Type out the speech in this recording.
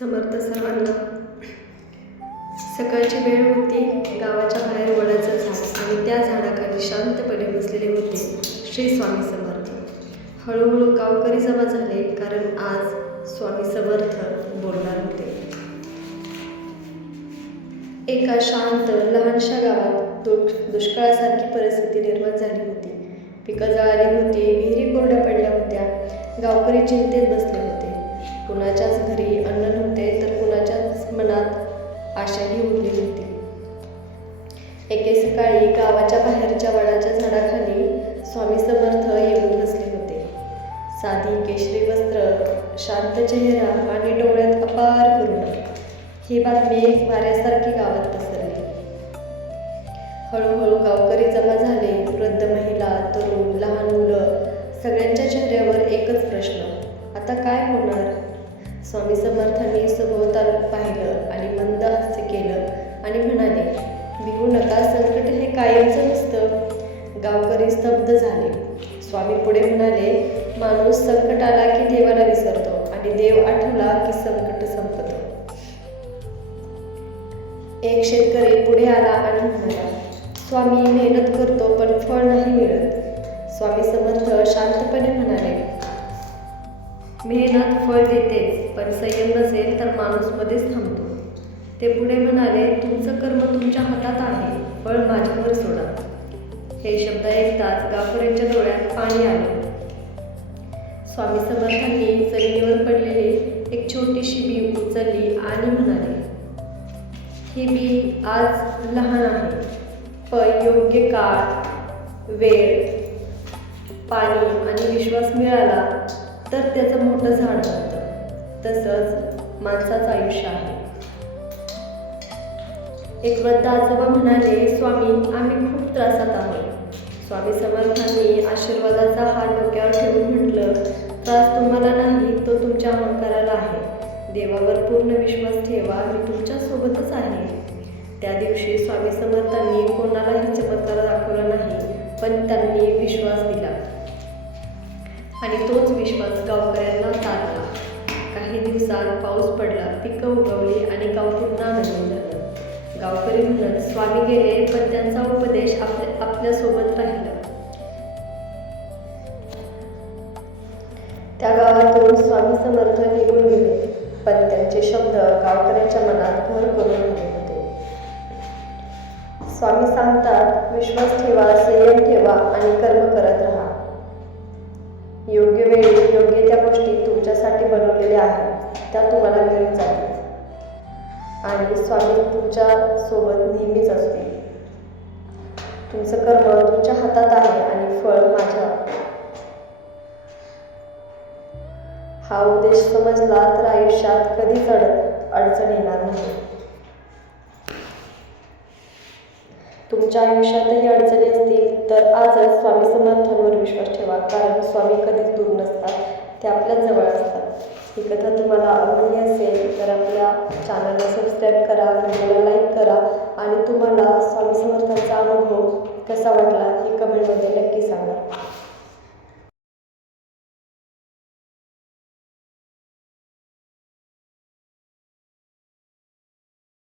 समर्थ सर्वांना. सकाळची वेळ होती गावाच्या बाहेर वडाचं झाड आणि त्या झाडाखाली शांतपणे बसलेले होते श्री स्वामी समर्थ. हळूहळू गावकरी जमा झाले कारण आज स्वामी समर्थ बोलणार होते. एका शांत लहानशा गावात दु दुष्काळासारखी परिस्थिती निर्माण झाली होती. पिकं जळाली होती विहिरी कोरड्या पडल्या होत्या. गावकरी चिंतेत बसले सकाळी गावाच्या बाहेरच्या वडाच्या झाडाखाली स्वामी समर्थ येऊन बसले होते. साधी केशरी वस्त्र शांत चेहरा आणि डोळ्यात अपार करून ही बातमी एक वाऱ्यासारखी गावात पसरली. हळूहळू गावकरी जमा झाले. वृद्ध महिला तरुण लहान मुलं सगळ्यांच्या चेहऱ्यावर एकच प्रश्न आता काय होणार? स्वामी समर्थांनी सभोवताल पाहिलं आणि मंद हास्य केलं आणि म्हणाले भिवू नका कायमचं नसतं. गावकरी स्तब्ध झाले. स्वामी पुढे म्हणाले माणूस संकट आला की देवाला विसरतो आणि देव आठवला की संकट संपतो. एक शेतकरी पुढे आला आणि म्हणाला स्वामी मेहनत करतो पण फळ नाही मिळत. स्वामी समर्थ शांतपणे म्हणाले मेहनत फळ देतेच पण संयम नसेल तर माणूस मध्येच थांबतो. ते पुढे म्हणाले तुमचं कर्म तुमच्या हातात आहे फळ माझ्यावर सोडा. हे शब्द ऐकताच गावकऱ्यांच्या डोळ्यात पाणी आले. स्वामी समर्थांनी जमिनीवर पडलेली एक छोटीशी बी उचलली आणि म्हणाले ही बी आज लहान आहे. पण योग्य काळ वेळ पाणी आणि विश्वास मिळाला तर त्याचं मोठं झाड होतं तसंच माणसाचं आयुष्य आहे. एक आजोबा म्हणाले स्वामी आम्ही खूप त्रासात आहोत. स्वामी समर्थांनी आशीर्वादाचा हात डोक्यावर ठेवून म्हटलं त्रास तुम्हाला नाही तो तुमच्या अहंकाराला आहे. देवावर पूर्ण विश्वास ठेवा मी तुमच्या सोबतच आहे. त्या दिवशी स्वामी समर्थांनी कोणालाही चमत्कार दाखवला नाही पण त्यांनी विश्वास दिला. आणि तोच विश्वास गावकऱ्यांना तारला काही दिवसात पाऊस पडला पिकं उगवली आणि गाव पुन्हा नवीन झालं. गावकरी म्हणत स्वामी गेले पण त्यांचा उपदेश आपल्या आपल्यासोबत राहिला. त्या गावातून स्वामी समर्थ निघून गेले पण त्यांचे शब्द गावकऱ्यांच्या मनात भर करून होते. स्वामी सांगतात विश्वास ठेवा संयम ठेवा आणि कर्म करत राहा. योग्य वेळी योग्य त्या गोष्टी तुमच्यासाठी बनवलेल्या आहेत त्या तुम्हाला मिळून जातील. आणि स्वामी तुमच्यासोबत नेहमीच असते. तुमचं कर्म तुमच्या हातात आहे आणि फळ माझ्या. हा उद्देश समजला तर आयुष्यात कधीच अड अडचण येणार नाही. तुमच्या आयुष्यातही अडचणी असतील तर आजच स्वामी समर्थांवर विश्वास ठेवा कारण स्वामी कधीच दूर नसतात. ते आपल्याच जवळ असतात. ही कथा तुम्हाला आवडली असेल तर आपल्या चॅनलला सबस्क्राईब करा व्हिडिओला लाईक करा आणि तुम्हाला